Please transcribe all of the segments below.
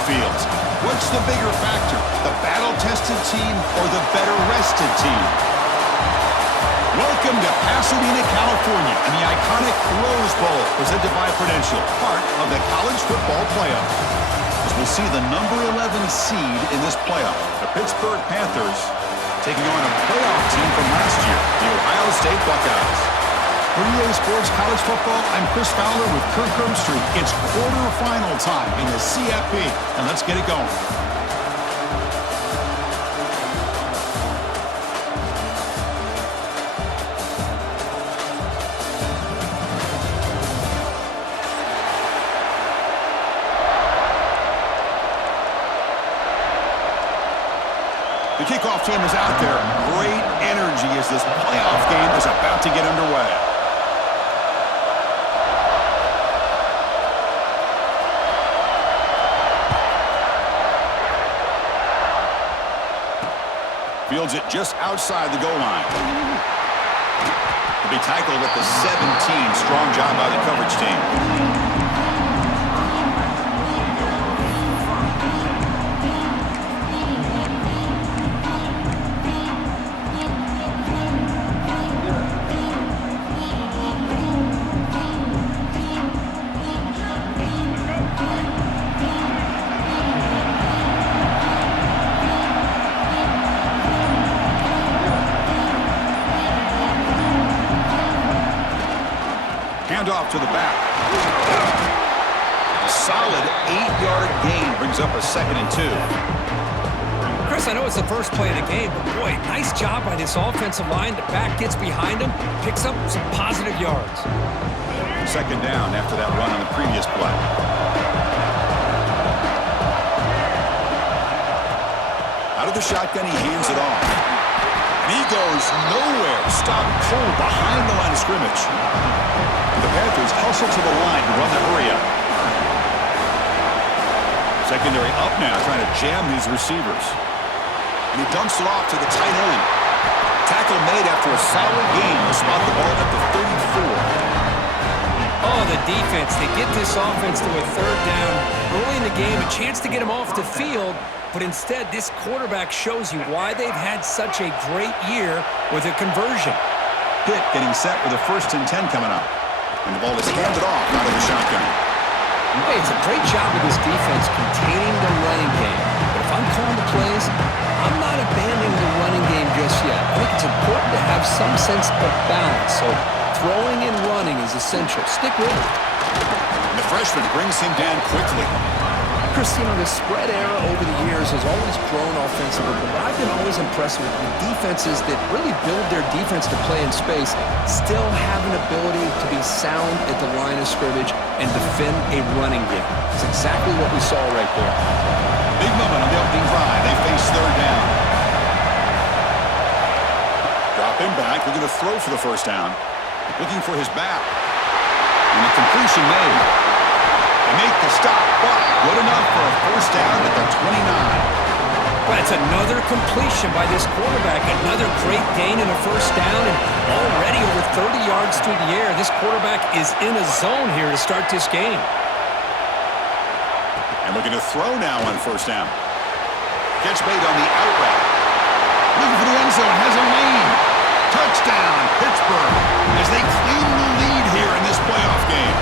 the fields. What's the bigger factor, the battle-tested team or the better-rested team? Welcome to Pasadena, California, and the iconic Rose Bowl, presented by Prudential, part of the College Football Playoff. As we'll see the number 11 seed in this playoff, the Pittsburgh Panthers taking on a playoff team from last year, the Ohio State Buckeyes. For EA Sports College Football, I'm Chris Fowler with Kirk Herbstreit. It's quarterfinal time in the CFP, and let's get it going. The kickoff team is out there. Great energy as this playoff game is about to get underway. Fields it just outside the goal line. He'll be tackled at the 17. Strong job by the coverage team. Off to the back. A solid 8-yard gain brings up a 2nd and 2. Chris, I know it's the first play of the game, but boy, nice job by this offensive line. The back gets behind him, picks up some positive yards. 2nd down after that run on the previous play. Out of the shotgun, he hands it off. And he goes nowhere. Stopped cold behind the line of scrimmage. The Panthers hustle to the line to run the hurry-up. Secondary up now, trying to jam these receivers. And he dumps it off to the tight end. Tackle made after a solid gain. Will spot the ball at the 34. Oh, the defense. They get this offense to a 3rd down. Early in the game, a chance to get him off the field. But instead, this quarterback shows you why they've had such a great year with a conversion. Pitt getting set with a 1st and 10 coming up. And the ball is handed off out of the shotgun. Hey, it's a great job of this defense containing the running game. But if I'm calling the plays, I'm not abandoning the running game just yet. I think it's important to have some sense of balance. So throwing and running is essential. Stick with it. And the freshman brings him down quickly. Chris, you know, the spread era over the years has always grown offensively, but I've been always impressed with defenses that really build their defense to play in space, still have an ability to be sound at the line of scrimmage and defend a running game. It's exactly what we saw right there. Big moment on the opening drive. They face 3rd down. Drop him back. They're going to throw for the 1st down. Looking for his back. And the completion made. They make the stop, but good enough for a 1st down at the 29. Well, it's another completion by this quarterback. Another great gain in a 1st down, and already over 30 yards through the air. This quarterback is in a zone here to start this game. And looking to throw now on 1st down. Catch made on the out route. Looking for the end zone, has a lane. Touchdown, Pittsburgh, as they claim the lead here in this playoff game.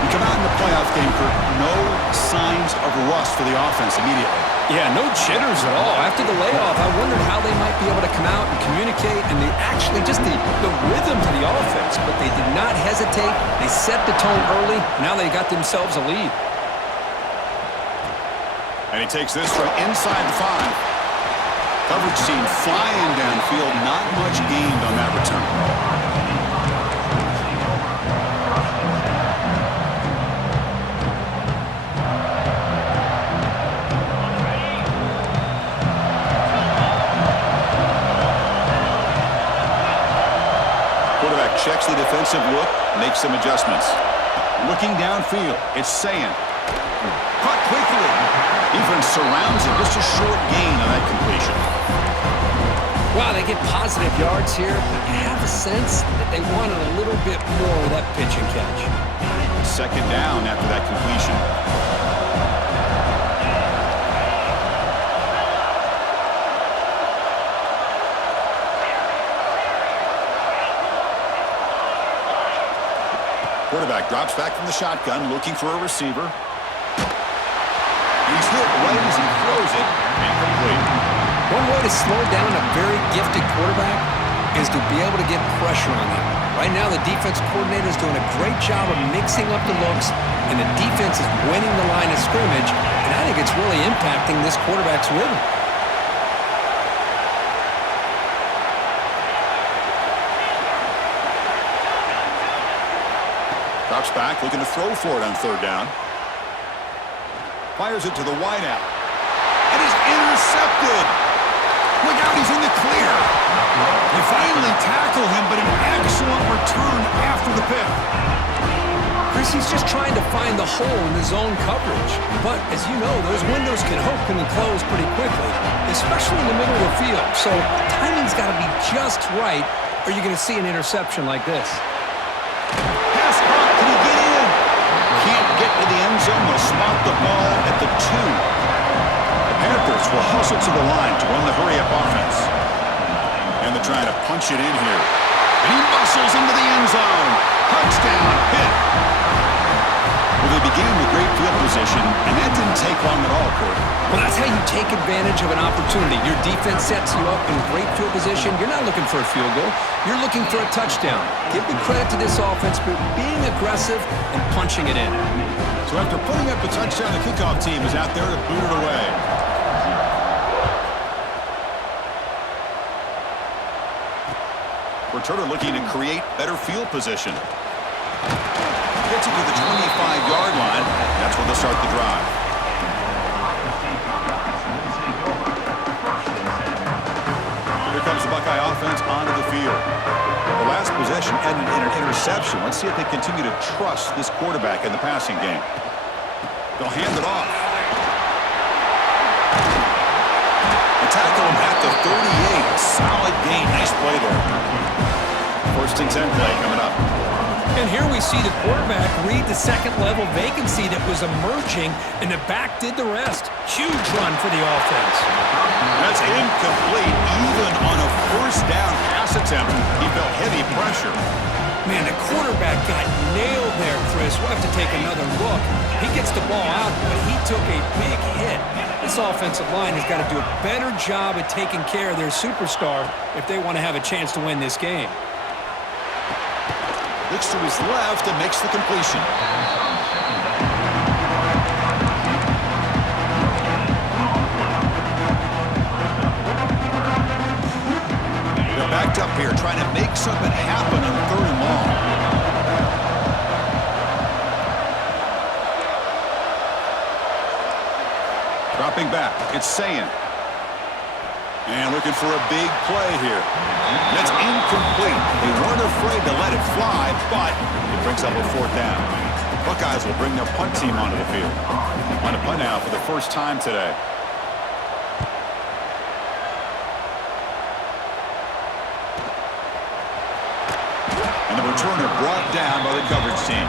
We come out in the playoff game, Kirk, no signs of rust for the offense immediately. Yeah, no jitters at all. After the layoff, I wondered how they might be able to come out and communicate, and they actually just the rhythm to the offense, but they did not hesitate. They set the tone early. Now they got themselves a lead. And he takes this from inside the 5. Coverage team flying downfield, not much gained on that return. Quarterback checks the defensive look, makes some adjustments. Looking downfield, it's Sayan. Caught quickly. Defense surrounds him. Just a short gain on that completion. Wow, they get positive yards here, but you have a sense that they wanted a little bit more with that pitch and catch. 2nd down after that completion. quarterback drops back from the shotgun, looking for a receiver. He's hit right as he throws it, incomplete. One way to slow down a very gifted quarterback is to be able to get pressure on them. Right now, the defense coordinator is doing a great job of mixing up the looks, and the defense is winning the line of scrimmage, and I think it's really impacting this quarterback's rhythm. Drops back, looking to throw for it on third down. Fires it to the wideout. It is intercepted. Look out, he's in the clear. They finally tackle him, but an excellent return after the pick. Chris, he's just trying to find the hole in the zone coverage. But, as you know, those windows can open and close pretty quickly, especially in the middle of the field. So, timing's got to be just right, or you're going to see an interception like this. Pass caught. Can he get in? Can't get to the end zone. They'll spot the ball at the 2. Panthers will hustle to the line to run the hurry-up offense. And they're trying to punch it in here. And he muscles into the end zone. Touchdown, hit. Well, they began with great field position, and that didn't take long at all, Kurt. Well, that's how you take advantage of an opportunity. Your defense sets you up in great field position. You're not looking for a field goal. You're looking for a touchdown. Give the credit to this offense for being aggressive and punching it in. So after putting up the touchdown, the kickoff team is out there to boot it away. Returner looking to create better field position. Gets it to the 25-yard line. That's where they'll start the drive. Here comes the Buckeye offense onto the field. The last possession ended in an interception. Let's see if they continue to trust this quarterback in the passing game. They'll hand it off. They tackle him at the 38. Solid gain. Nice play there. First and 10 play coming up. And here we see the quarterback read the second-level vacancy that was emerging, and the back did the rest. Huge run for the offense. That's incomplete. Even on a first down pass attempt, he felt heavy pressure. Man, the quarterback got nailed there, Chris. We'll have to take another look. He gets the ball out, but he took a big hit. This offensive line has got to do a better job at taking care of their superstar if they want to have a chance to win this game. Looks to his left and makes the completion. They're backed up here trying to make something happen on third and long. Dropping back, it's Sayin. And looking for a big play here. That's incomplete. They weren't afraid to let it fly, but it brings up a fourth down. Buckeyes will bring their punt team onto the field. On a punt now for the first time today. And the returner brought down by the coverage team.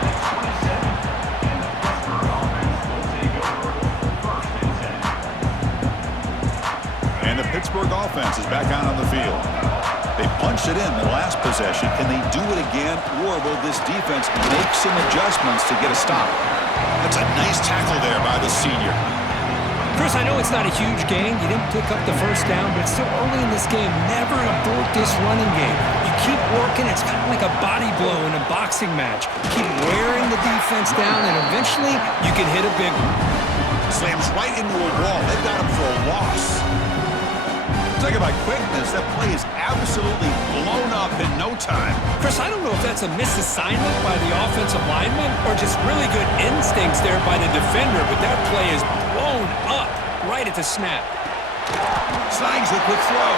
And the Pittsburgh offense is back out on the field. They punched it in the last possession. Can they do it again, or will this defense make some adjustments to get a stop? That's a nice tackle there by the senior. Chris, I know it's not a huge gain. You didn't pick up the first down, but it's still early in this game. Never abort this running game. You keep working. It's kind of like a body blow in a boxing match. Keep wearing the defense down, and eventually you can hit a big one. Slams right into a wall. They've got him for a loss. Talk about quickness. That play is absolutely blown up in no time. Chris, I don't know if that's a misassignment by the offensive lineman or just really good instincts there by the defender, but that play is blown up right at the snap. Slangs a quick throw.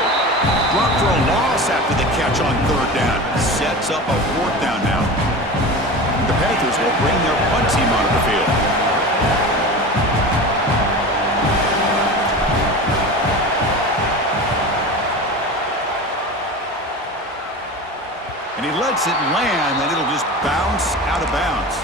Dropped for a loss after the catch on third down. Sets up a fourth down now. The Panthers will bring their punt team onto the field. And he lets it land, and it'll just bounce out of bounds.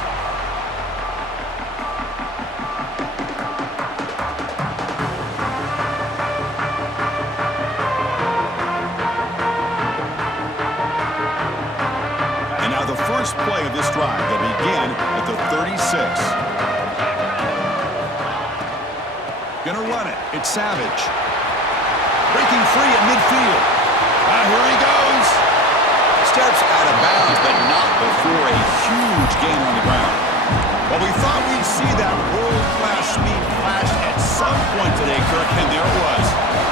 And now the first play of this drive, they'll be again at the 36. Gonna run it. It's Savage. Breaking free at midfield. Here he goes. Steps out of bounds, but not before a huge gain on the ground. Well, we thought we'd see that world-class speed flash at some point today, Kirk, and there it was.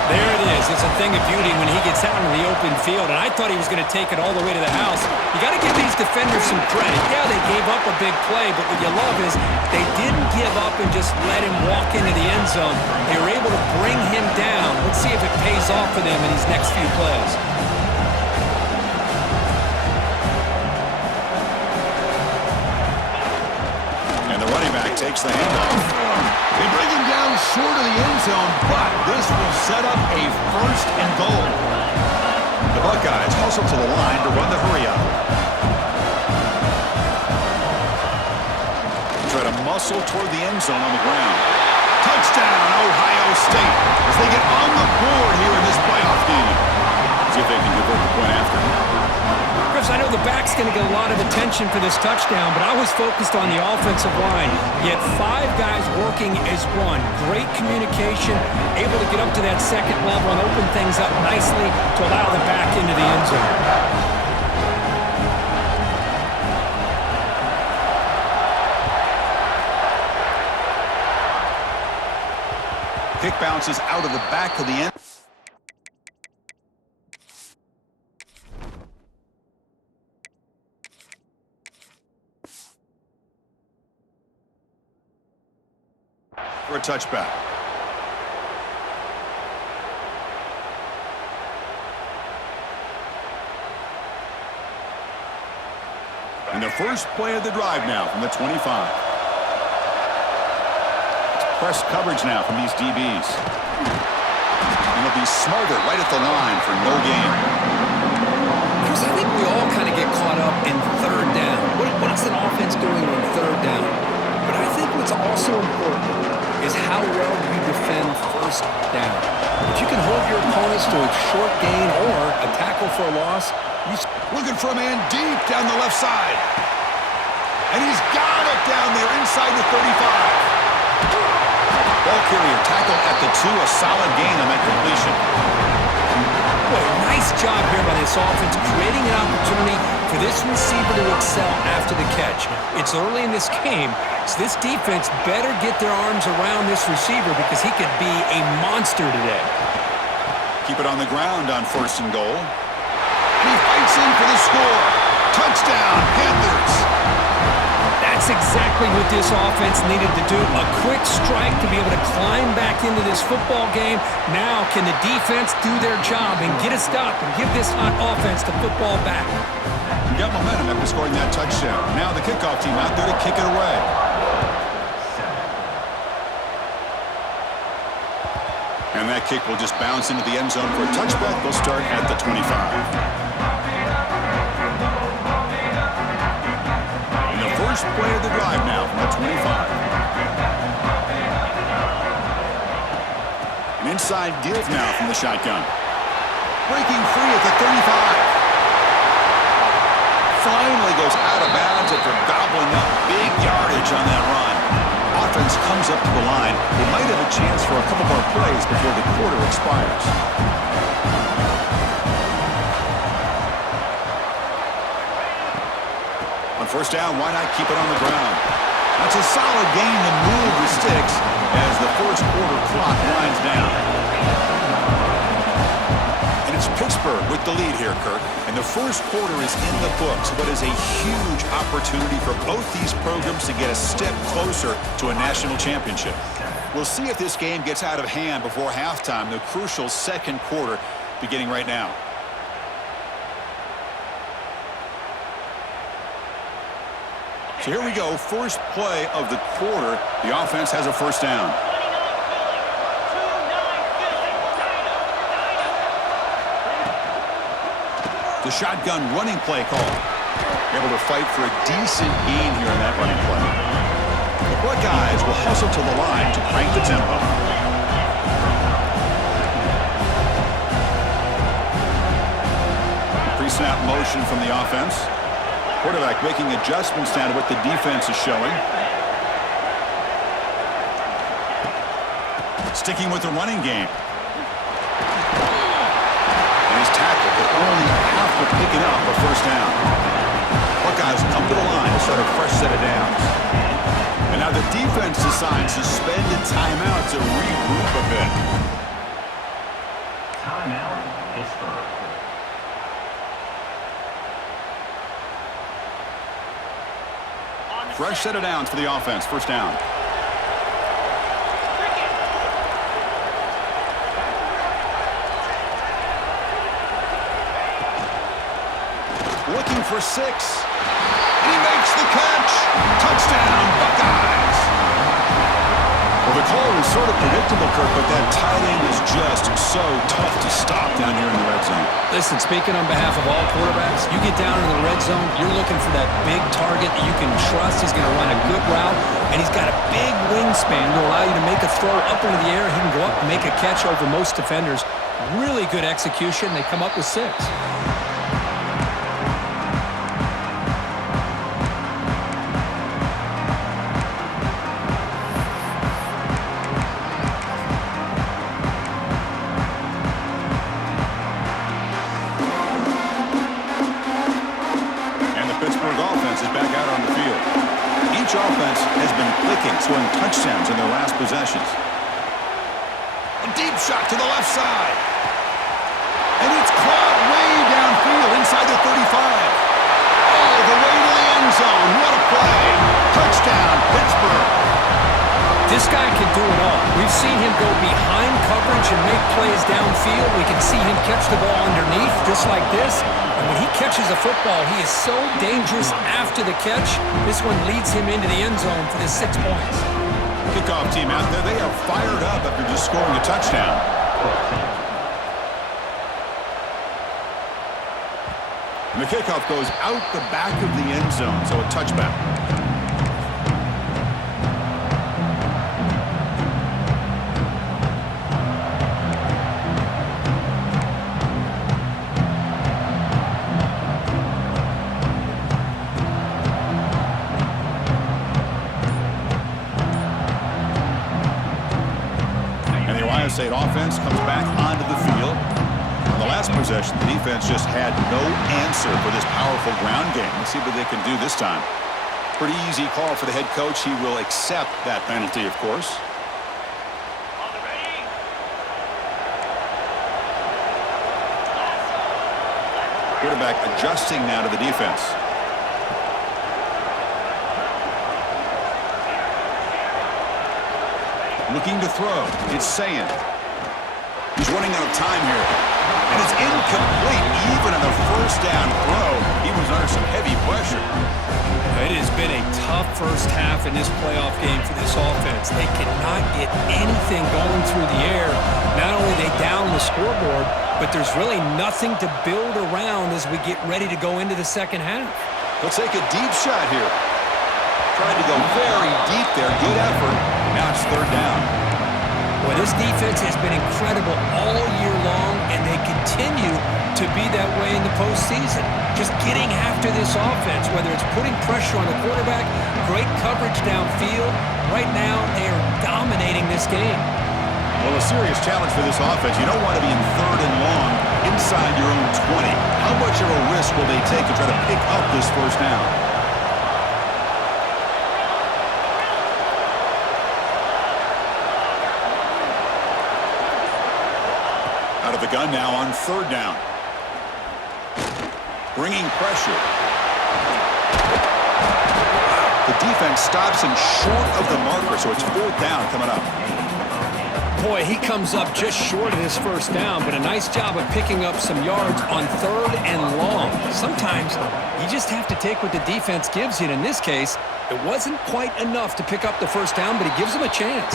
There it is. It's a thing of beauty when he gets out into the open field, and I thought he was going to take it all the way to the house. You got to give these defenders some credit. Yeah, they gave up a big play, but what you love is they didn't give up and just let him walk into the end zone. They were able to bring him down. Let's see if it pays off for them in these next few plays. And the running back takes the handoff. They bring him down short of the end zone, but this will set up a 1st and goal. The Buckeyes hustle to the line to run the hurry-up. Try to muscle toward the end zone on the ground. Touchdown, Ohio State, as they get on the board here in this playoff game. See if they can convert the point after. Chris, I know the back's going to get a lot of attention for this touchdown, but I was focused on the offensive line. You had 5 guys working as one. Great communication, able to get up to that second level and open things up nicely to allow the back into the end zone. Kick bounces out of the back of the end. For a touchback. And the first play of the drive now from the 25. It's press coverage now from these DBs. And it'll be smothered right at the line for no gain. Chris, I think we all kind of get caught up in 3rd down. What's an offense doing on 3rd down? But I think what's also important is how well you defend 1st down. If you can hold your opponents to a short gain or a tackle for a loss, looking for a man deep down the left side. And he's got it down there inside the 35. Ball carrier tackled at the 2, a solid gain on that completion. Boy, nice job here by this offense, creating an opportunity for this receiver to excel after the catch. It's early in this game, so this defense better get their arms around this receiver because he could be a monster today. Keep it on the ground on 1st and goal. And he fights in for the score. Touchdown, Panthers. That's exactly what this offense needed to do. A quick strike to be able to climb back into this football game. Now can the defense do their job and get a stop and give this hot offense the football back? You got momentum after scoring that touchdown. Now the kickoff team out there to kick it away. And that kick will just bounce into the end zone for a touchback. They'll start at the 25. And the first play of the drive now from the 25. An inside give now from the shotgun. Breaking free at the 35. Finally goes out of bounds after gobbling up big yardage on that run. Offense comes up to the line. They might have a chance for a couple more plays before the quarter expires. On 1st down, why not keep it on the ground? That's a solid gain to move the sticks as the 1st quarter clock winds down. And it's Pittsburgh with the lead here, Kirk. And the 1st quarter is in the books. What is a huge opportunity for both these programs to get a step closer to a national championship. We'll see if this game gets out of hand before halftime, the crucial 2nd quarter beginning right now. So here we go, first play of the quarter. The offense has a 1st down. The shotgun running play call. Able to fight for a decent gain here in that running play. The Buckeyes will hustle to the line to crank the tempo. Pre-snap motion from the offense. Quarterback making adjustments down to what the defense is showing. Sticking with the running game. And he's tackled, but only after picking up a first down. Buckeyes come to the line to start a fresh set of downs. And now the defense decides to spend a timeout to regroup a bit. Timeout, Pittsburgh. Fresh set of downs for the offense. First down. Looking for 6. And he makes the catch. Touchdown, Buckeyes. Well, the call was sort of predictable, Kirk, but that tight end is just so tough to stop down here in the red zone. Listen, speaking on behalf of all quarterbacks, you get down in the red zone, you're looking for that big target that you can trust is going to run a good route, and he's got a big wingspan to allow you to make a throw up into the air. He can go up and make a catch over most defenders. Really good execution. They come up with 6. Offense has been clicking, scoring touchdowns in their last possessions. A deep shot to the left side. And it's caught way downfield inside the 35. All the way to the end zone. What a play. Touchdown, Pittsburgh. This guy can do it all. We've seen him go behind coverage and make plays downfield. We can see him catch the ball underneath just like this. And when he catches a football, he is so dangerous after the catch. This one leads him into the end zone for the 6 points. Kickoff team out there. They are fired up after just scoring a touchdown. And the kickoff goes out the back of the end zone, so a touchback. State offense comes back onto the field. On the last possession, the defense just had no answer for this powerful ground game. Let's see what they can do this time. Pretty easy call for the head coach. He will accept that penalty, of course. Quarterback adjusting now to the defense. Looking to throw. It's Sayin. He's running out of time here. And it's incomplete even on the first down throw. He was under some heavy pressure. It has been a tough first half in this playoff game for this offense. They cannot get anything going through the air. Not only are they down the scoreboard, but there's really nothing to build around as we get ready to go into the second half. Let's take a deep shot here. Trying to go very deep there. Good effort. Now it's third down. Well, this defense has been incredible all year long, and they continue to be that way in the postseason. Just getting after this offense, whether it's putting pressure on the quarterback, great coverage downfield. Right now, they are dominating this game. Well, a serious challenge for this offense. You don't want to be in third and long inside your own 20. How much of a risk will they take to try to pick up this first down? Out of the gun now on third down. Bringing pressure. The defense stops him short of the marker, so it's fourth down coming up. Boy, he comes up just short of his first down, but a nice job of picking up some yards on third and long. Sometimes you just have to take what the defense gives you, and in this case, it wasn't quite enough to pick up the first down, but it gives them a chance.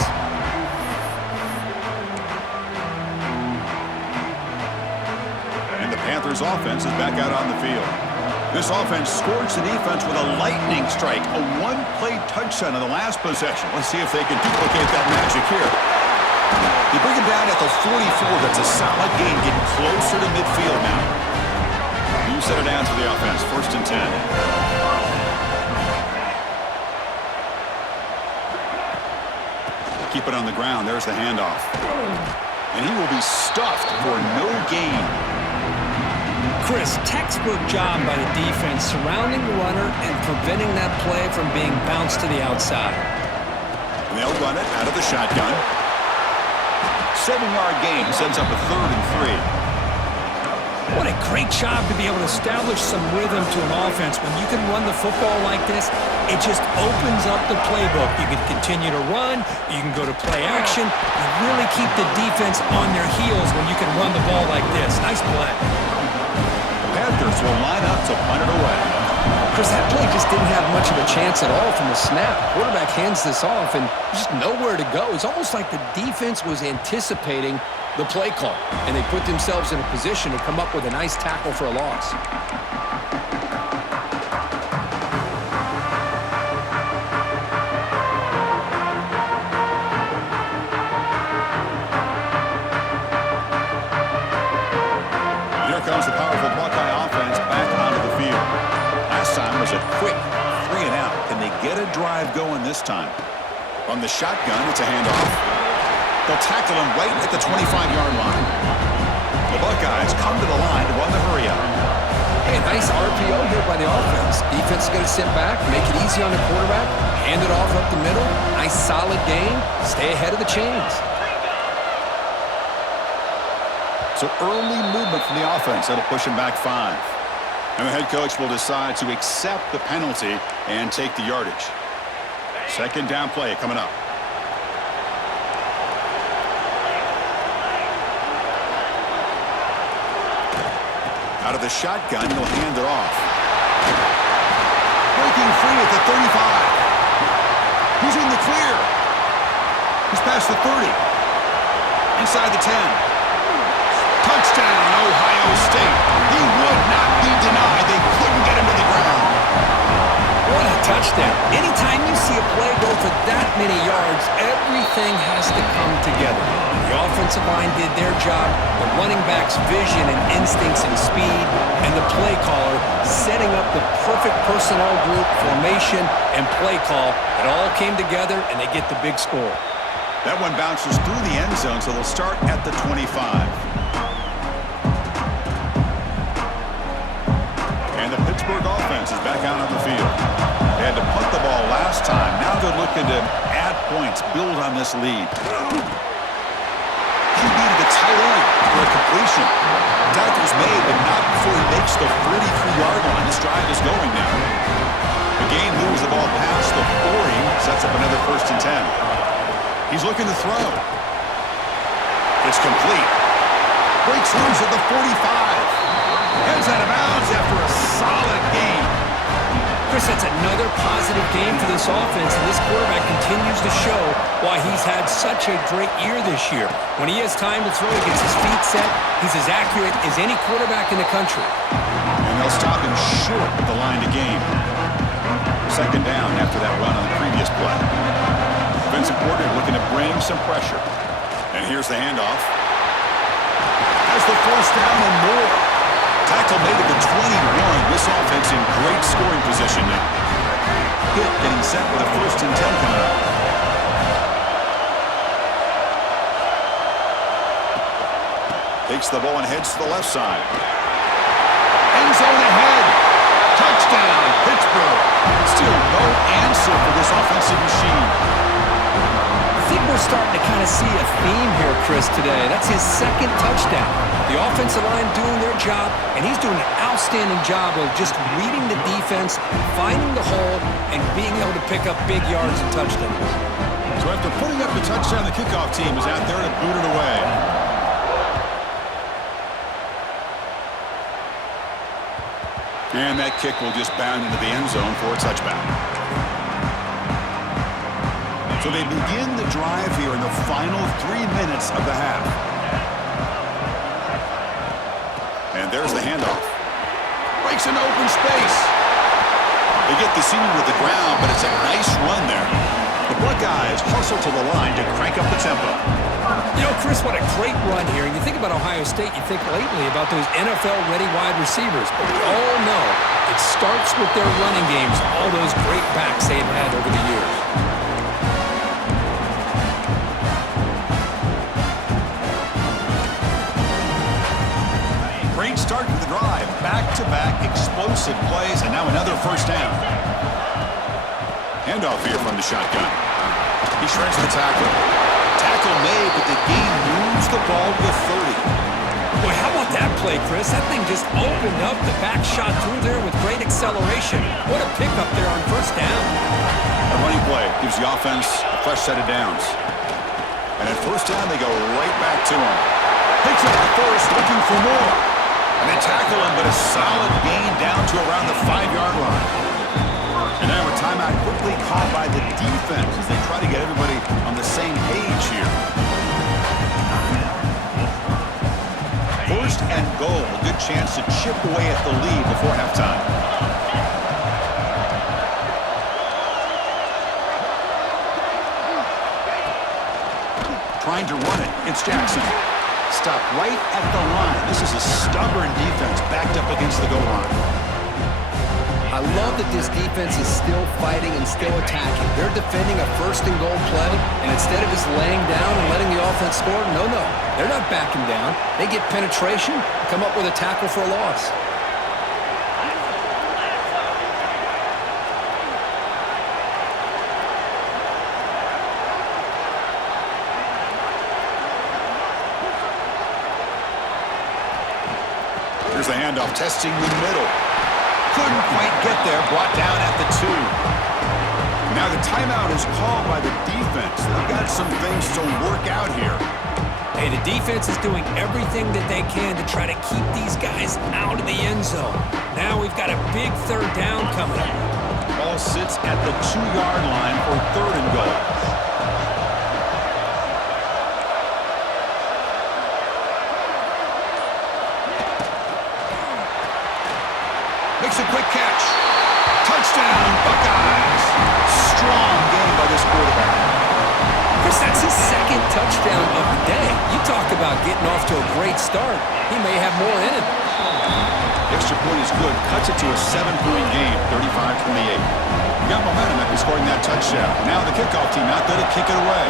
And the Panthers offense is back out on the field. This offense scorched the defense with a lightning strike, a one-play touchdown in the last possession. Let's see if they can duplicate that magic here. They bring him down at the 44. That's a solid gain, getting closer to midfield now. set it down to the offense. 1st and 10. Keep it on the ground. There's the handoff. And he will be stuffed for no gain. Chris, textbook job by the defense surrounding the runner and preventing that play from being bounced to the outside. And they'll run it out of the shotgun. 7-yard gain sets up a 3rd and 3. What a great job to be able to establish some rhythm to an offense. When you can run the football like this, it just opens up the playbook. You can continue to run. You can go to play action. You really keep the defense on their heels when you can run the ball like this. Nice play. The Panthers will line up to punt it away. Chris, that play just didn't have much of a chance at all from the snap. Quarterback hands this off, and just nowhere to go. It's almost like the defense was anticipating the play call, and they put themselves in a position to come up with a nice tackle for a loss. Here comes the powerful Buckeye offense back onto the field. Last time was a quick 3 and out. Can they get a drive going this time? From the shotgun, it's a handoff. They'll tackle him right at the 25-yard line. The Buckeyes come to the line to run the hurry up. Hey, nice RPO here by the offense. Defense is going to sit back, make it easy on the quarterback, hand it off up the middle. Nice solid gain. Stay ahead of the chains. So early movement from the offense. That'll push him back 5. And the head coach will decide to accept the penalty and take the yardage. 2nd down play coming up. Out of the shotgun, he'll hand it off. Breaking free at the 35. He's in the clear. He's past the 30. Inside the 10. Touchdown, Ohio State. He would not be denied. They couldn't get him to the ground. What a touchdown. Anytime you see a play go for that many yards, everything has to come together. The offensive line did their job, the running back's vision and instincts and speed, and the play caller setting up the perfect personnel group, formation, and play call. It all came together, and they get the big score. That one bounces through the end zone, so they'll start at the 25. And the Pittsburgh offense is back out on the field. They had to punt the ball last time. Now they're looking to add points, build on this lead. He needed the tight end for a completion. Tackle's made, but not before he makes the 43-yard line. This drive is going now. The gain moves the ball past the 40, sets up another 1st and 10. He's looking to throw. It's complete. Breaks loose at the 45. Heads out of bounds after a solid game. Chris, that's another positive game for this offense, and this quarterback continues to show why he's had such a great year this year. When he has time to throw, he gets his feet set. He's as accurate as any quarterback in the country. And they'll stop him short of the line to gain. 2nd down after that run on the previous play. Defensive coordinator looking to bring some pressure. And here's the handoff. Has the 1st down and more. Tackle made at the 21. This offense in great scoring position now. Hit getting set with a 1st and 10 coming up. Takes the ball and heads to the left side. End zone ahead. Touchdown, Pittsburgh. Still no answer for this offensive machine. I think we're starting to kind of see a theme here, Chris, today. That's his 2nd touchdown. The offensive line doing their job, and he's doing an outstanding job of just reading the defense, finding the hole, and being able to pick up big yards and touchdowns. So after putting up the touchdown, the kickoff team is out there to boot it away. And that kick will just bound into the end zone for a touchback. So they begin the drive here in the final 3 minutes of the half. And there's the handoff. Breaks into open space. They get the senior to the ground, but it's a nice run there. The Buckeyes hustle to the line to crank up the tempo. You know, Chris, what a great run here. And you think about Ohio State, you think lately about those NFL-ready wide receivers. But we all know it starts with their running games, all those great backs they've had over the years. Great start to the drive. Back-to-back explosive plays, and now another first down. Handoff here from the shotgun. He shreds the tackle. Tackle made, but the gain moves the ball to the 30. Boy, how about that play, Chris? That thing just opened up. The back shot through there with great acceleration. What a pickup there on first down. A running play gives the offense a fresh set of downs. And at first down, they go right back to him. Picks up the first, looking for more. And they tackle him, but a solid gain down to around the 5-yard line. And now a timeout quickly called by the defense as they try to get everybody on the same page here. First and goal, a good chance to chip away at the lead before halftime. Trying to run it, it's Jackson. Stop right at the line. This is a stubborn defense backed up against the goal line. I love that this defense is still fighting and still attacking. They're defending a first and goal play, and instead of just laying down and letting the offense score, no, they're not backing down. They get penetration, come up with a tackle for a loss. Here's the handoff, testing the middle. Couldn't quite get there, brought down at the 2. Now the timeout is called by the defense. They've got some things to work out here. Hey, the defense is doing everything that they can to try to keep these guys out of the end zone. Now we've got a big third down coming up. Ball sits at the 2-yard line for third and goal. Makes a quick catch. Touchdown, Buckeyes. Strong game by this quarterback. Chris, that's his second touchdown of the day. You talk about getting off to a great start. He may have more in him. Extra point is good. Cuts it to a 7-point game, 35-28. Got momentum after scoring that touchdown. Now the kickoff team out there to kick it away.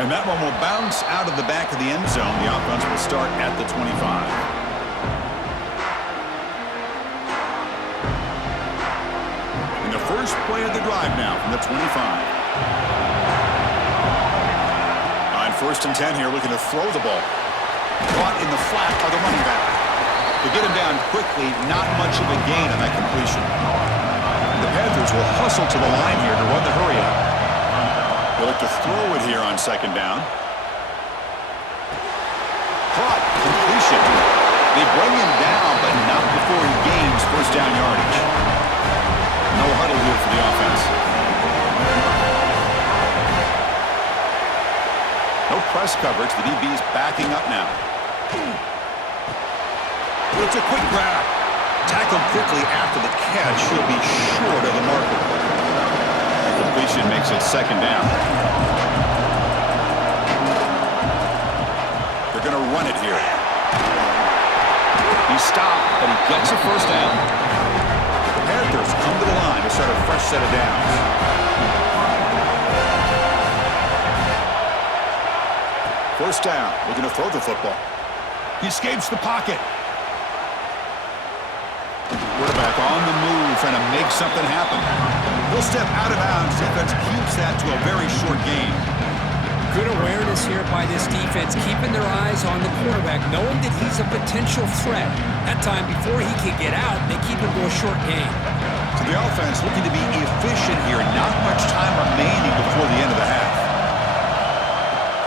And that one will bounce out of the back of the end zone. The offense will start at the 25. And the first play of the drive now from the 25. On first and 10 here, looking to throw the ball. Caught in the flat by the running back. To get him down quickly, not much of a gain on that completion. And the Panthers will hustle to the line here to run the hurry up. They look to throw it here on second down. Caught. Completion. They bring him down, but not before he gains first down yardage. No huddle here for the offense. No press coverage. The DB is backing up now. It's a quick grab. Tackled quickly after the catch. He'll be short of the marker. Completion makes it second down. They're going to run it here. He stopped, but he gets a first down. The Panthers come to the line to start a fresh set of downs. First down. We're going to throw the football. He escapes the pocket. Quarterback on the move, trying to make something happen. He'll step out of bounds. Defense keeps that to a very short gain. Good awareness here by this defense, keeping their eyes on the quarterback, knowing that he's a potential threat. That time, before he can get out, they keep him to a short gain. So the offense looking to be efficient here. Not much time remaining before the end of the half.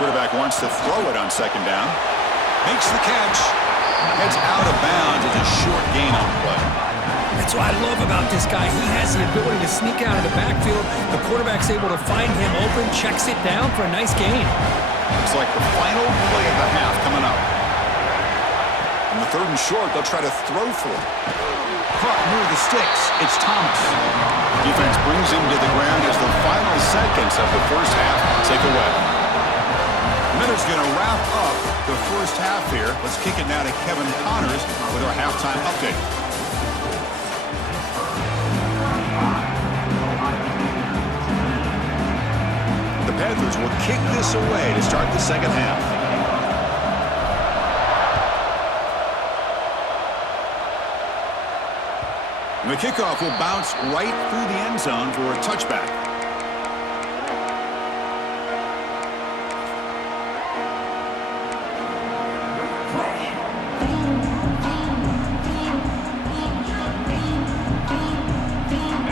Quarterback wants to throw it on second down. Makes the catch. Heads out of bounds. It's a short gain on the play. That's what I love about this guy. He has the ability to sneak out of the backfield. The quarterback's able to find him open, checks it down for a nice gain. Looks like the final play of the half coming up. On the 3rd and short, they'll try to throw for it. Caught near the sticks. It's Thomas. Defense brings him to the ground as the final seconds of the first half tick away. Minutes going to wrap up the first half here. Let's kick it now to Kevin Connors with our halftime update. The Panthers will kick this away to start the second half. And the kickoff will bounce right through the end zone for a touchback.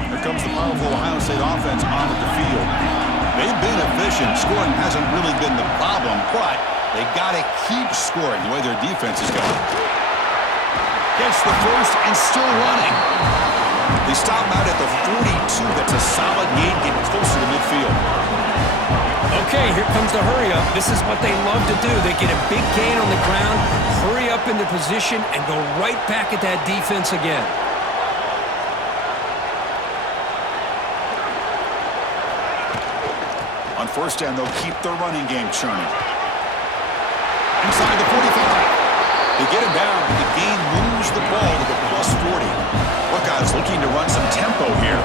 Here comes the powerful Ohio State offense onto the field. They've been efficient. Scoring hasn't really been the problem, but they got to keep scoring the way their defense is going. Gets the first and still running. They stop out at the 42. That's a solid gain, getting closer to midfield. Okay, here comes the hurry up. This is what they love to do. They get a big gain on the ground, hurry up into position, and go right back at that defense again. On first down, they'll keep their running game churning. Inside the 45. They get him down, but the gain moves the ball to the plus 40. Buckeyes looking to run some tempo here.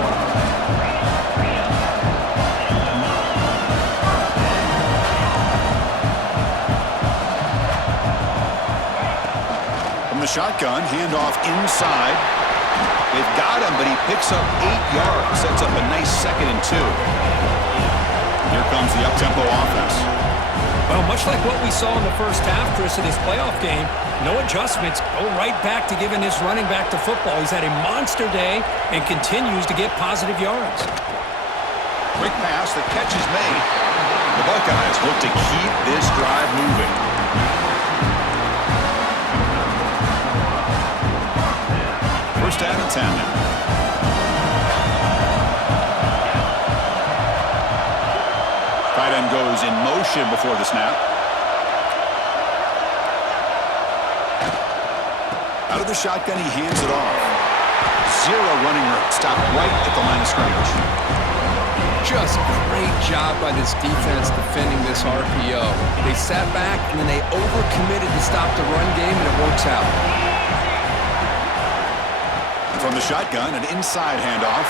From the shotgun, handoff inside. They've got him, but he picks up 8 yards, sets up a nice 2nd and 2. Here comes the up-tempo offense. Well, much like what we saw in the first half, Chris, of this playoff game, no adjustments, go right back to giving this running back to football. He's had a monster day and continues to get positive yards. Quick pass, the catch is made. The Buckeyes look to keep this drive moving. First down and 10 now. Tight end goes in motion before the snap. Out of the shotgun, he hands it off. 0 running room. Stop right at the line of scrimmage. Just great job by this defense defending this RPO. They sat back, and then they overcommitted to stop the run game, and it works out. From the shotgun, an inside handoff.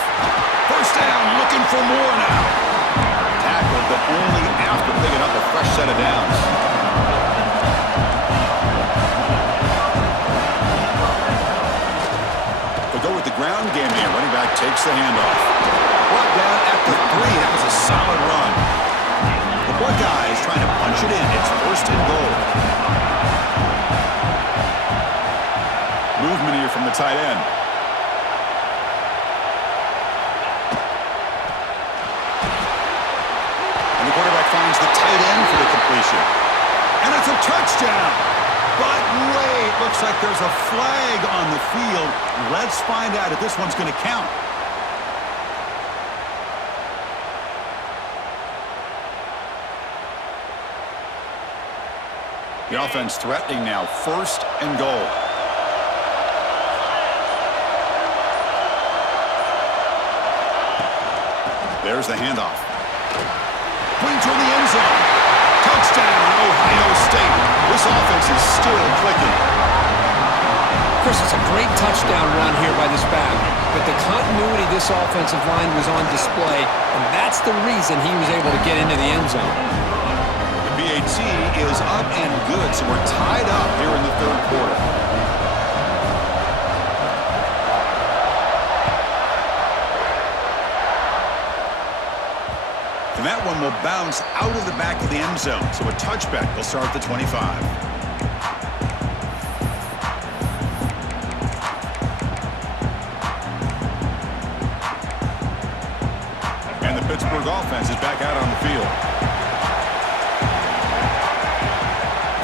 First down, looking for more now. Tackled, but only after picking up a fresh set of downs. They'll go with the ground game here. Running back takes the handoff. Brought down at the 3. That was a solid run. The Buckeyes trying to punch it in. It's 1st and goal. Movement here from the tight end. The quarterback finds the tight end for the completion. And it's a touchdown. But wait, looks like there's a flag on the field. Let's find out if this one's going to count. The offense threatening now. 1st and goal. There's the handoff. Putting toward the end zone. Touchdown, Ohio State. This offense is still clicking. Chris, it's a great touchdown run here by this back, but the continuity of this offensive line was on display, and that's the reason he was able to get into the end zone. The PAT is up and good, so we're tied up here in the 3rd quarter. And that one will bounce out of the back of the end zone. So a touchback will start at the 25. And the Pittsburgh offense is back out on the field.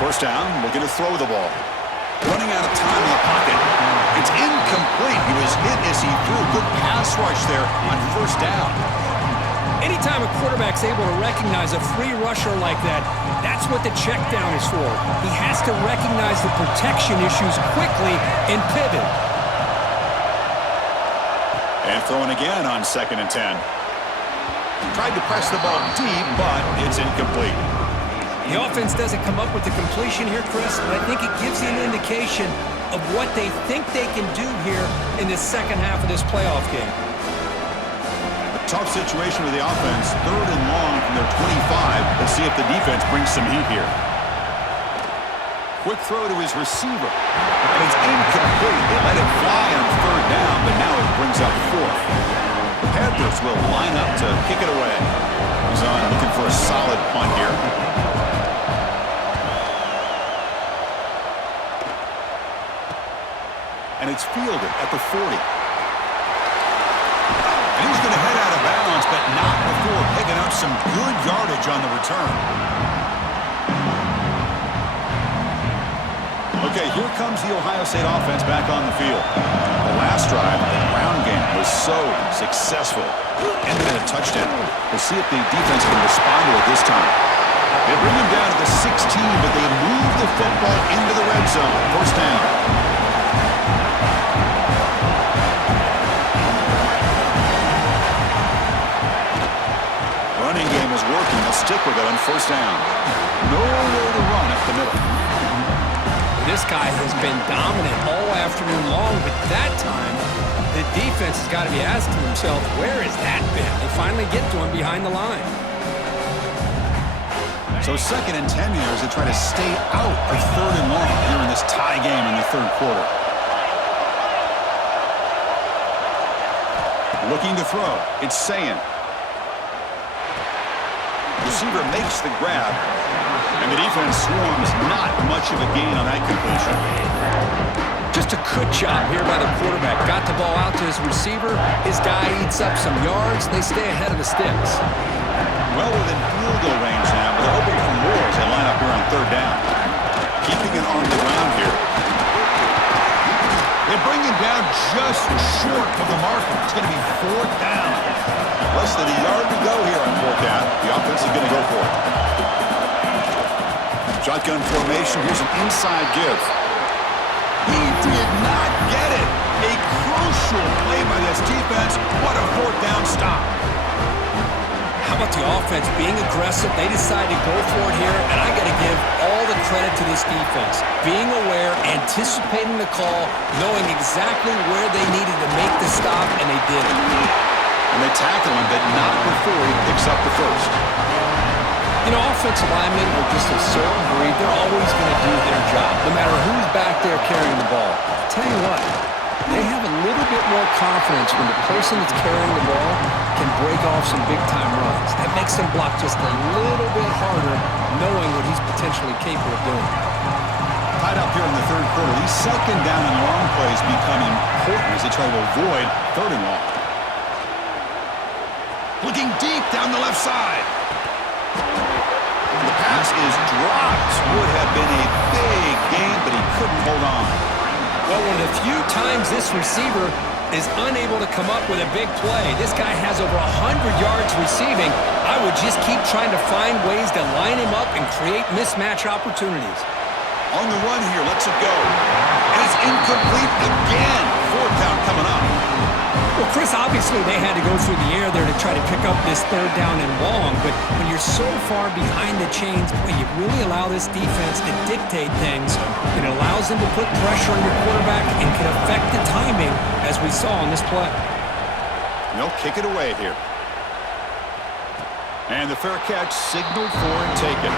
First down, looking to throw the ball. Running out of time in the pocket. It's incomplete. He was hit as he threw. Good pass rush there on first down. Anytime a quarterback's able to recognize a free rusher like that, that's what the check down is for. He has to recognize the protection issues quickly and pivot. And throwing again on 2nd and 10. Tried to press the ball deep, but it's incomplete. The offense doesn't come up with the completion here, Chris, but I think it gives you an indication of what they think they can do here in the second half of this playoff game. A tough situation with the offense. 3rd and long from their 25. Let's see if the defense brings some heat here. Quick throw to his receiver. And it's incomplete. They let it fly on 3rd down, but now it brings up 4th. The Panthers will line up to kick it away. He's on looking for a solid punt here. And it's fielded at the 40. And he's going to head out of bounds, but not before picking up some good yardage on the return. Okay, here comes the Ohio State offense back on the field. The last drive, the ground game was so successful. Ended in a touchdown. We'll see if the defense can respond to it this time. They bring him down to the 16, but they move the football into the red zone. 1st down. Running game is working. They'll stick with it on 1st down. Nowhere to run up the middle. This guy has been dominant all afternoon long, but that time, the defense has got to be asking themselves, where has that been? They finally get to him behind the line. So 2nd and 10 here as they try to stay out of 3rd and long here in this tie game in the 3rd quarter. Looking to throw. It's Sayin. Receiver makes the grab, and the defense swarms. Not much of a gain on that completion. Just a good job here by the quarterback. Got the ball out to his receiver. His guy eats up some yards. They stay ahead of the sticks. Well within field goal range now, but they're hoping for more as they line up here on 3rd down. Keeping it on the ground here. They bring him down just short of the marker. It's going to be 4th down. Less than a yard to go here on 4th down. The offense is going to go for it. Shotgun formation. Here's an inside give. He did not get it. A crucial play by this defense. What a 4th down stop. How about the offense being aggressive? They decided to go for it here, and I got to give all the credit to this defense. Being aware, anticipating the call, knowing exactly where they needed to make the stop, and they did it. And they tackle him, but not before he picks up the first. You know, offensive linemen are just a certain breed. They're always going to do their job, no matter who's back there carrying the ball. I'll tell you what, they have a little bit more confidence when the person that's carrying the ball can break off some big-time runs. That makes them block just a little bit harder, knowing what he's potentially capable of doing. Tied up here in the 3rd quarter. These 2nd down and long plays become important as they try to avoid 3rd and long. Looking deep down the left side. The pass is dropped. Would have been a big gain, but he couldn't hold on. Well, one of the few times this receiver is unable to come up with a big play. This guy has over 100 yards receiving. I would just keep trying to find ways to line him up and create mismatch opportunities. On the run here, lets it go. And it's incomplete again. 4th down coming up. Well, Chris, obviously they had to go through the air there to try to pick up this 3rd down and long, but when you're so far behind the chains, boy, you really allow this defense to dictate things. It allows them to put pressure on your quarterback and can affect the timing, as we saw on this play. They'll kick it away here. And the fair catch signaled for and taken.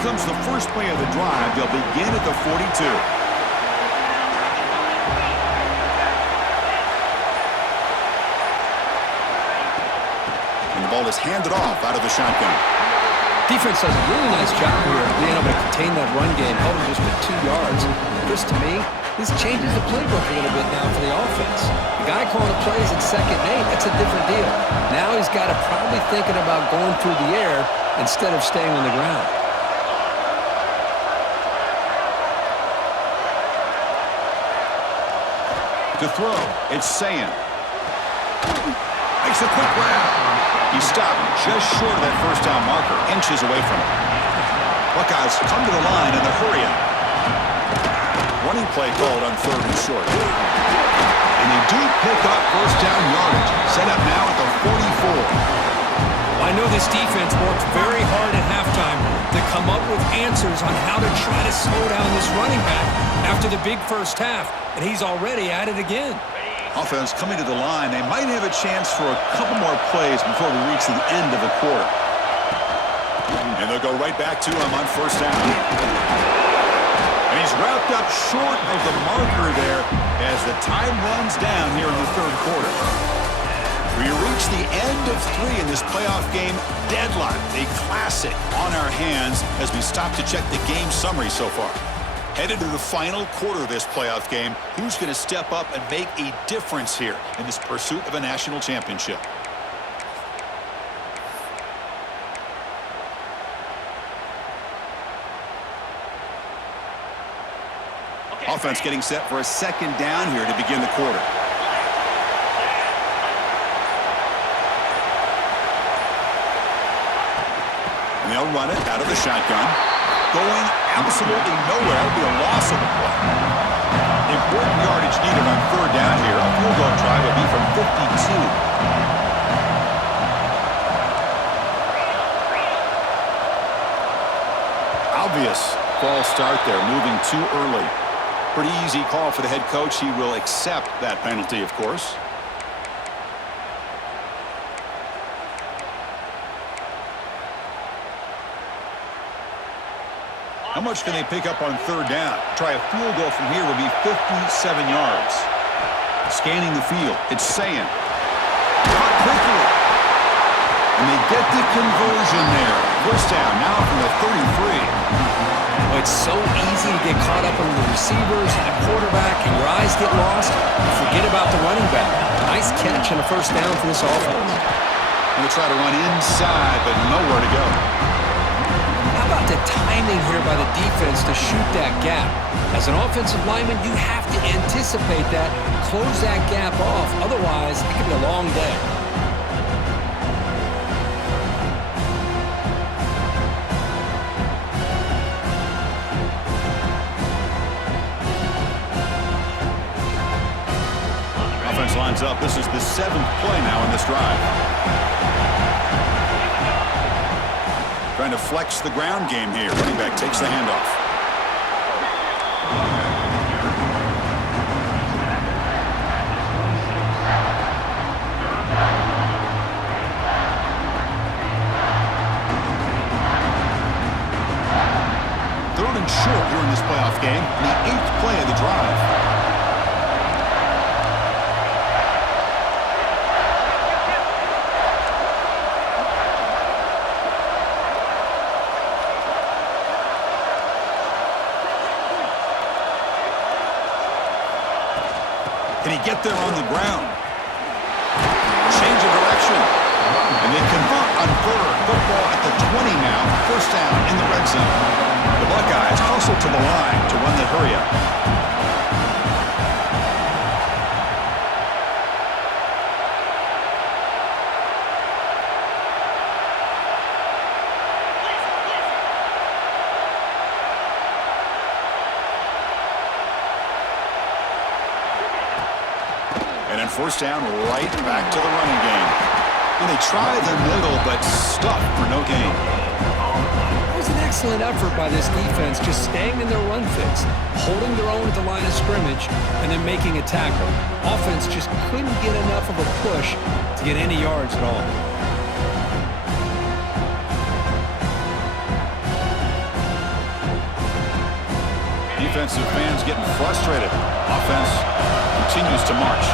Comes the first play of the drive. They'll begin at the 42. And the ball is handed off out of the shotgun. Defense does a really nice job here of being able to contain that run game, held him just at 2 yards. This, to me, this changes the playbook a little bit now for the offense. The guy calling the plays at 2nd and 8, that's a different deal. Now he's got to probably thinking about going through the air instead of staying on the ground. To throw, it's Sayin. Makes a quick grab. He stopped just short of that first down marker, inches away from it. Buckeyes come to the line in the hurry up. Running play called on 3rd and short. And they do pick up first down yardage. Set up now at the 44. I know this defense worked very hard at halftime to come up with answers on how to try to slow down this running back after the big first half, and he's already at it again. Offense coming to the line. They might have a chance for a couple more plays before we reach the end of the quarter. And they'll go right back to him on first down. And he's wrapped up short of the marker there as the time runs down here in the 3rd quarter. We reach the end of 3 in this playoff game. Deadlock, a classic on our hands as we stop to check the game summary so far. Headed to the final quarter of this playoff game, who's going to step up and make a difference here in this pursuit of a national championship? Offense getting set for a 2nd down here to begin the quarter. And they'll run it out of the shotgun. Going absolutely nowhere. It'll be a loss of the play. Important yardage needed on 3rd down here. A field goal try would be from 52. Obvious false start there, moving too early. Pretty easy call for the head coach. He will accept that penalty, of course. How much can they pick up on 3rd down? Try a field goal from here would be 57 yards. Scanning the field, it's Sayin. Caught quickly. And they get the conversion there. First down now from the 33. Well, it's so easy to get caught up on the receivers and the quarterback, and your eyes get lost. You forget about the running back. Nice catch and a first down for this offense. And they try to run inside, but nowhere to go. How about the timing here by the defense to shoot that gap? As an offensive lineman, you have to anticipate that, close that gap off. Otherwise, it could be a long day. Offense lines up. This is the 7th play now in this drive. Trying to flex the ground game here. Running back takes the handoff. Third and short here in this playoff game. The 8th play of the drive. Can he get there on the ground? Change of direction. And they convert on 3rd. Football at the 20 now. First down in the red zone. The Buckeyes hustle to the line to run the hurry up. First down, right back to the running game. And they try the middle, but stuck for no gain. That was an excellent effort by this defense, just staying in their run fix, holding their own at the line of scrimmage, and then making a tackle. Offense just couldn't get enough of a push to get any yards at all. Defensive fans getting frustrated. Offense continues to march.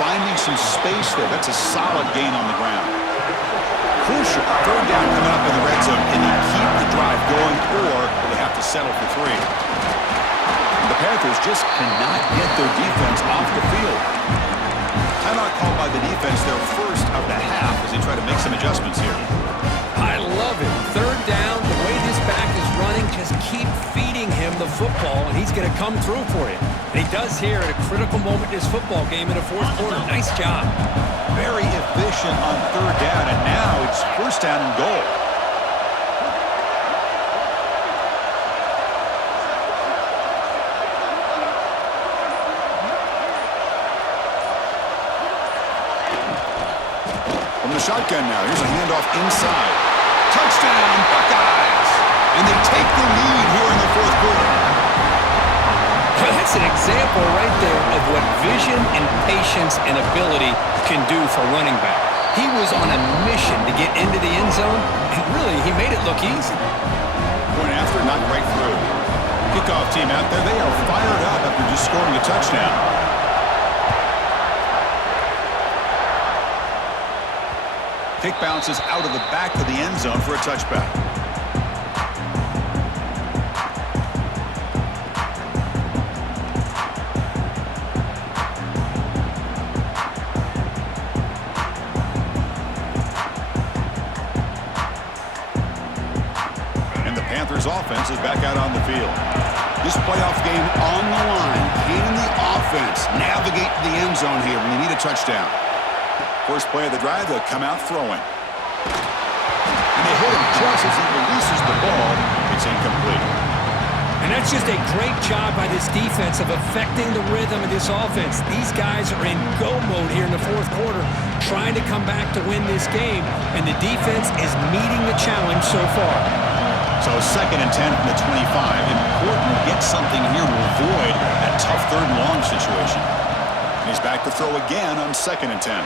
finding some space there. That's a solid gain on the ground. Crucial. Third down coming up in the red zone. Can he keep the drive going, or will they have to settle for 3? The Panthers just cannot get their defense off the field. Timeout called by the defense, their first of the half, as they try to make some adjustments here. I love it. Third down, the way this back is running, just keep feeding him the football, and he's going to come through for you. And he does here at a critical moment in this football game in the fourth quarter. Nice job. Very efficient on third down, and now it's first down and goal. From the shotgun now, here's a handoff inside. Touchdown, Buckeyes! And they take the lead here in the fourth quarter. That's an example right there of what vision and patience and ability can do for running back. He was on a mission to get into the end zone, and really, he made it look easy. Point after, knocked right through. Kickoff team out there, they are fired up after just scoring a touchdown. Kick bounces out of the back of the end zone for a touchback. And the Panthers offense is back out on the field. This playoff game on the line. Can the offense navigate the end zone here when they need a touchdown? First play of the drive, they'll come out throwing. And they hit him just as he releases the ball. It's incomplete. And that's just a great job by this defense of affecting the rhythm of this offense. These guys are in go mode here in the fourth quarter, trying to come back to win this game, and the defense is meeting the challenge so far. So 2nd and 10 from the 25. Important to get something here to avoid that tough third and long situation. And he's back to throw again on 2nd and 10.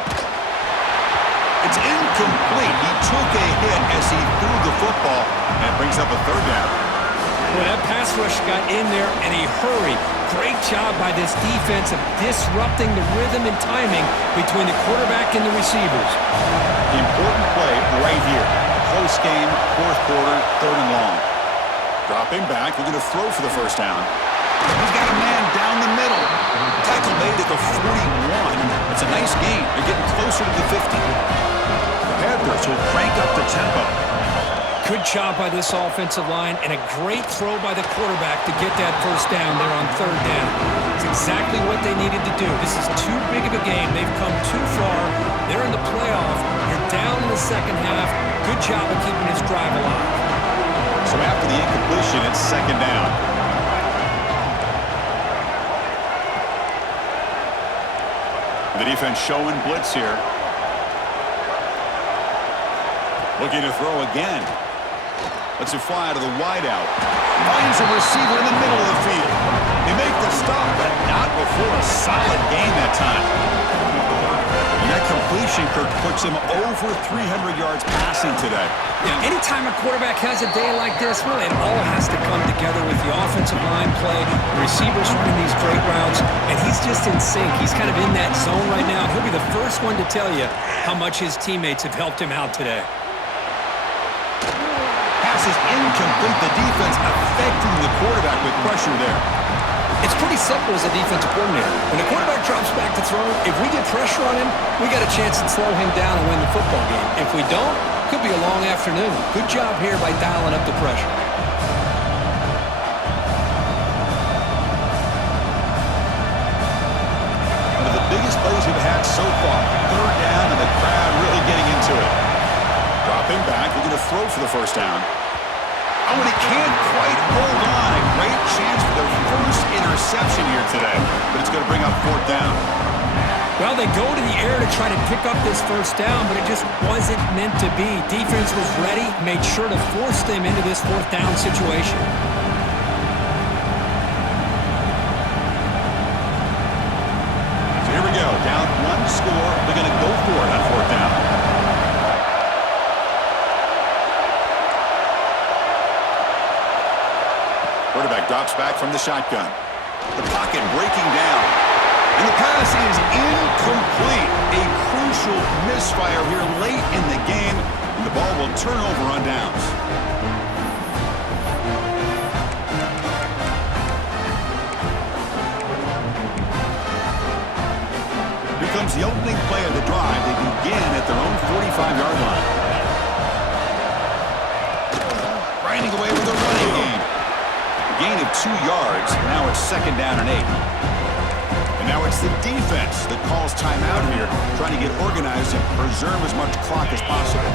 It's incomplete. He took a hit as he threw the football, and it brings up a third down. Well, that pass rush got in there in a hurry. Great job by this defense of disrupting the rhythm and timing between the quarterback and the receivers. The important play right here. Close game, fourth quarter, 3rd and long. Dropping back, looking to throw for the first down. He's got a man down the middle. Tackle made at the 41. It's a nice gain. They're getting closer to the 50. The Panthers will crank up the tempo. Good job by this offensive line, and a great throw by the quarterback to get that first down there on 3rd down. It's exactly what they needed to do. This is too big of a game. They've come too far. They're in the playoff. You're down in the second half. Good job of keeping this drive alive. So after the incompletion, it's 2nd down. The defense showing blitz here. Looking to throw again. Lets it fly out of the wideout. Finds a receiver in the middle of the field. They make the stop, but not before a solid gain that time. And that completion, Kirk, puts him over 300 yards passing today. Yeah, anytime a quarterback has a day like this, really, it all has to come together with the offensive line play, the receivers running these great routes, and he's just in sync. He's kind of in that zone right now. He'll be the first one to tell you how much his teammates have helped him out today. Pass is incomplete. The defense affecting the quarterback with pressure there. It's pretty simple as a defensive coordinator. When the quarterback drops back to throw, if we get pressure on him, we got a chance to slow him down and win the football game. If we don't, could be a long afternoon. Good job here by dialing up the pressure. One of the biggest plays we've had so far. 3rd down, and the crowd really getting into it. Dropping back, looking to throw for the first down. Oh, and he can't quite hold on. A great chance for their first interception here today, but it's going to bring up 4th down. Well, they go to the air to try to pick up this first down, but it just wasn't meant to be. Defense was ready, made sure to force them into this 4th down situation. So here we go. Down 1 score. They're going to go for it on 4th down. Quarterback drops back from the shotgun. The pocket breaking down. And the pass is incomplete. potential misfire here late in the game, and the ball will turn over on downs. Here comes the opening play of the drive. They begin at their own 45-yard line. Grinding away with a running game. A gain of 2 yards. Now it's 2nd down and 8. And now it's the defense that calls timeout here, trying to get organized and preserve as much clock as possible.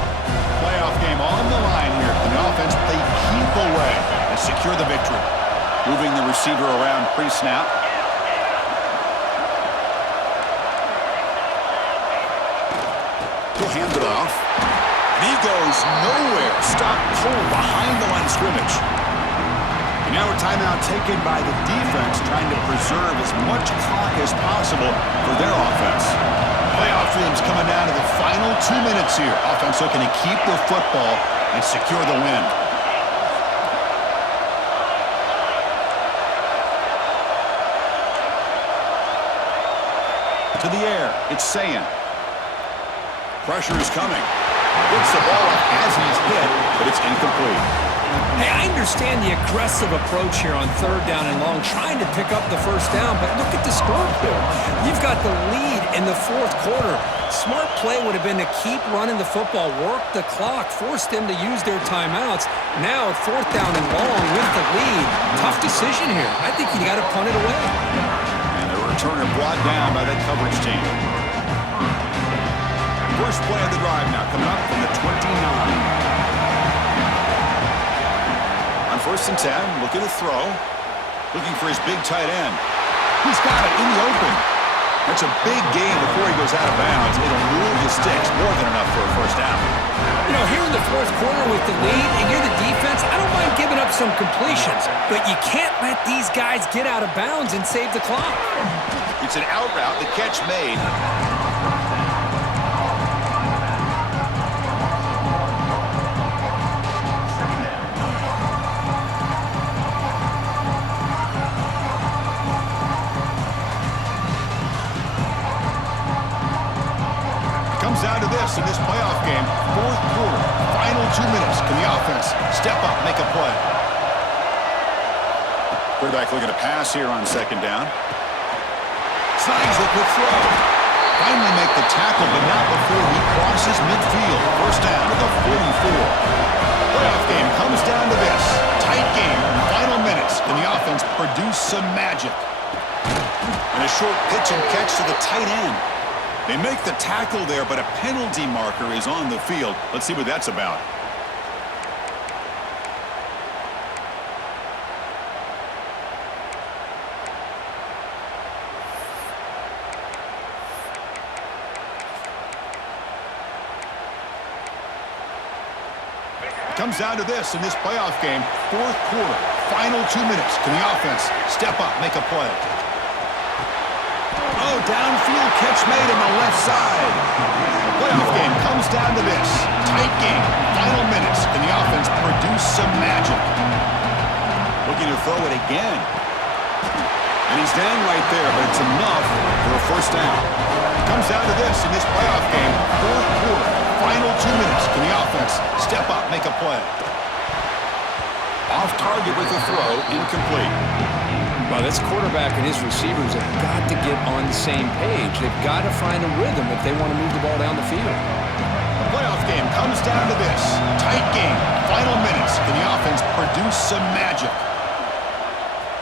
Playoff game on the line here. Can the offense play keep away and secure the victory? Moving the receiver around pre-snap. He'll hand it off. And he goes nowhere. Stopped cold behind the line of scrimmage. And now a timeout taken by the defense, trying to preserve as much clock as possible for their offense. Playoff rhythms coming down to the final 2 minutes here. Offense looking to keep the football and secure the win. To the air, it's Sayan. Pressure is coming. Gets the ball up as he's hit, but it's incomplete. Hey, I understand the aggressive approach here on 3rd down and long, trying to pick up the 1st down, but look at the scoreboard. You've got the lead in the 4th quarter. Smart play would have been to keep running the football, work the clock, force them to use their timeouts. Now, 4th down and long with the lead. Tough decision here. I think you got to punt it away. And the returner brought down by that coverage team. First play of the drive now, coming up from the 29. On 1st and 10, look at the throw. Looking for his big tight end. He's got it in the open. That's a big gain before he goes out of bounds. It'll move the sticks, more than enough for a 1st down. You know, here in the 4th quarter with the lead, and you're the defense, I don't mind giving up some completions, but you can't let these guys get out of bounds and save the clock. It's an out route, the catch made. Down to this in this playoff game. 4th quarter, final 2 minutes. Can the offense step up, make a play? Quarterback looking to pass here on 2nd down. Signs the quick throw. Finally make the tackle, but not before he crosses midfield. 1st down to the 44. Playoff game comes down to this. Tight game, final minutes. Can the offense produce some magic? And a short pitch and catch to the tight end. They make the tackle there, but a penalty marker is on the field. Let's see what that's about. Comes down to this in this playoff game. 4th quarter, final 2 minutes. Can the offense step up, make a play? Oh, downfield catch made on the left side. The playoff game comes down to this. Tight game, final minutes. Can the offense produce some magic? Looking to throw it again. And he's down right there, but it's enough for a 1st down. Comes down to this in this playoff game. 4th quarter, final 2 minutes. Can the offense step up, make a play? Off target with the throw, incomplete. Well, this quarterback and his receivers have got to get on the same page. They've got to find a rhythm if they want to move the ball down the field. The playoff game comes down to this. Tight game, final minutes. Can the offense produce some magic?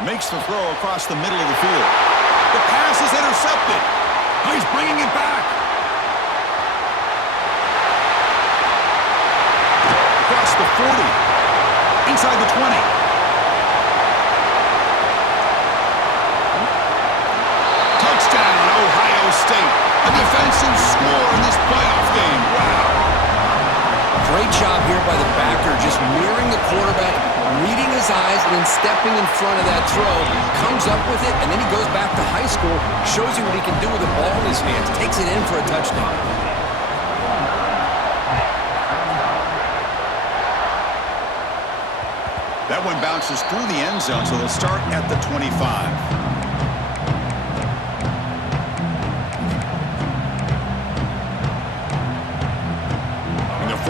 Makes the throw across the middle of the field. The pass is intercepted. Oh, he's bringing it back. Across the 40. Inside the 20. State. A defensive score in this playoff game. Wow. Great job here by the backer, just mirroring the quarterback, reading his eyes, and then stepping in front of that throw. Comes up with it, and then he goes back to high school, shows you what he can do with the ball in his hands, takes it in for a touchdown. That one bounces through the end zone, so they'll start at the 25.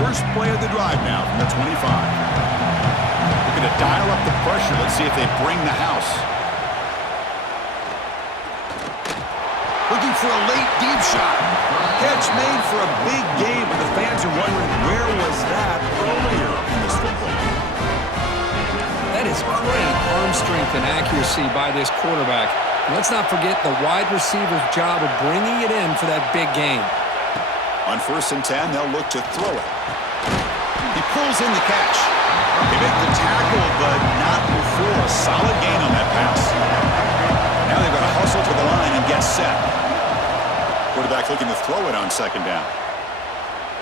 first play of the drive now from the 25. Looking to dial up the pressure. Let's see if they bring the house. Looking for a late deep shot. Catch made for a big game, but the fans are wondering where was that earlier in this football game. That is great arm strength and accuracy by this quarterback. And let's not forget the wide receiver's job of bringing it in for that big game. On 1st and 10, they'll look to throw it. He pulls in the catch. They make the tackle, but not before a solid gain on that pass. Now they've got to hustle to the line and get set. Quarterback looking to throw it on 2nd down.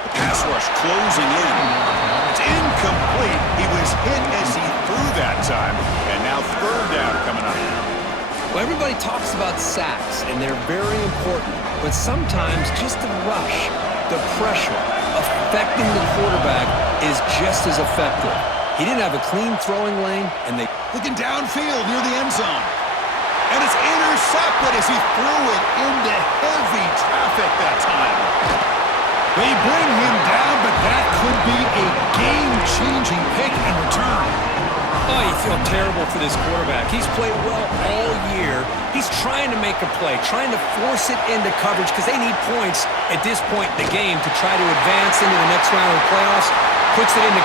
The pass rush closing in. It's incomplete. He was hit as he threw that time. And now 3rd down coming up. Well, everybody talks about sacks, and they're very important. But sometimes just the rush, the pressure, affecting the quarterback is just as effective. He didn't have a clean throwing lane, and they... Looking downfield near the end zone. And it's intercepted as he threw it into heavy traffic that time. They bring him down, but that could be a game-changing pick in return. Oh, you feel terrible for this quarterback. He's played well all year. He's trying to make a play, trying to force it into coverage because they need points at this point in the game to try to advance into the next round of the playoffs. Puts it into